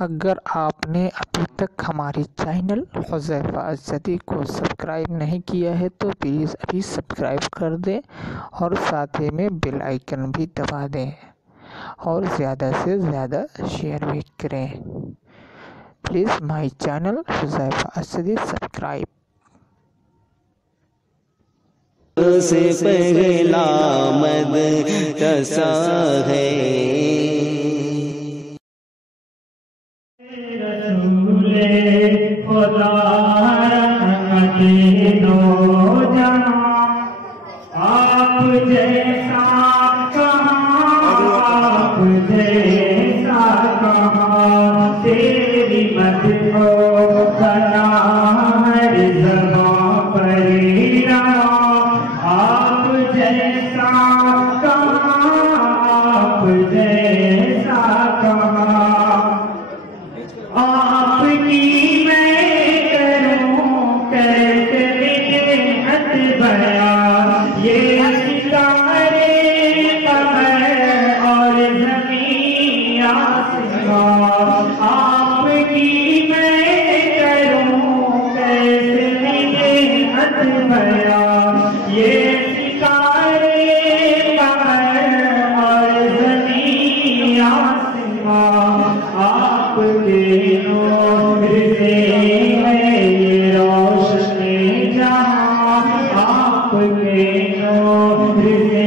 अगर आपने अभी तक हमारे चैनल हुज़ैफ़ा असदी को सब्सक्राइब नहीं किया है तो प्लीज़ अभी सब्सक्राइब कर दें और साथ ही में बेल आइकन भी दबा दें और ज़्यादा से ज़्यादा शेयर भी करें। Please my channel Huzaifa Asadi subscribe. से पहला मदरसा है खुदा के दो जहां आप जैसा कहाँ आप जैसा कहाँ तेरी मत को बना हर ज़बां पर आप जैसा कहाँ आप जैसा कहाँ आपकी मैं करूं कैसे हद बया ये सितारे कमर और ज़मीन आसमां आपकी मैं करूं कैसे हद बया ये सितारे कमर और ज़मीन आसमां आपके नूर से है ये रोशनी जहां आपके नूर से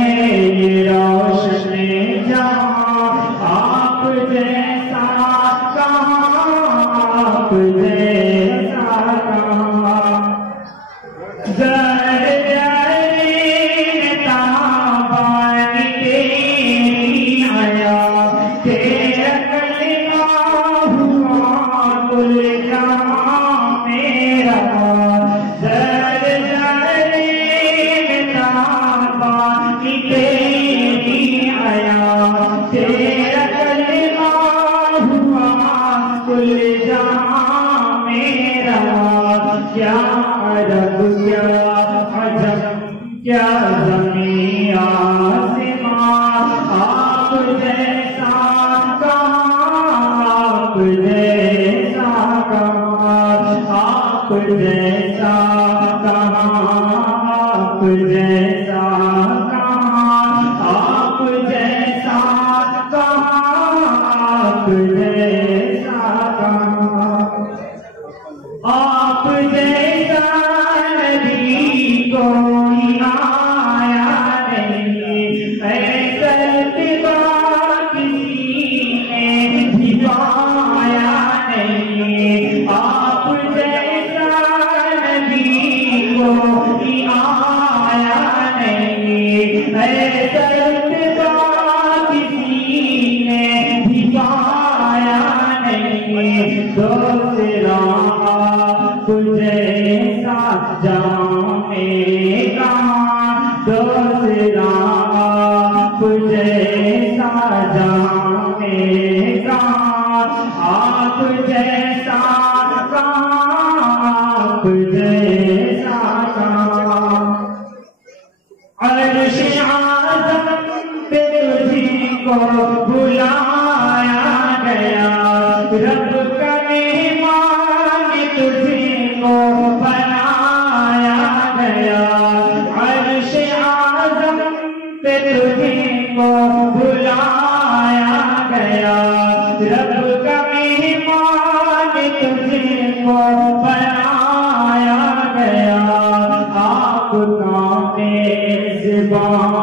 है ये रोशनी जहां आप जैसा कहाँ आप जैसा कहाँ क्या अरब क्या अजम क्या ज़मीं आसमां आप जैसा कहाँ आप जैसा कहाँ आप जैसा कहाँ आप जैसा कहाँ आप जैसा कहाँ आप जैसा कहाँ आप जैसा नबी कोई आया नहीं ऐसा इत्तिबा किसी ने भी पाया नहीं आप जैसा नबी कोई आया नहीं ऐसा इत्तिबा किसी ने भी पाया नहीं दूसरा जैसा जाएगा दूसरा जैसा जाएगा आप जैसा आप जैसा अर्श आज़म पे तुझको बुलाया गया रब का मेहमान तुझको बनाया गया अर्श आज़म पे तुझको बुलाया गया रब का मेहमान तुझको बनाया गया आपका मेज़बान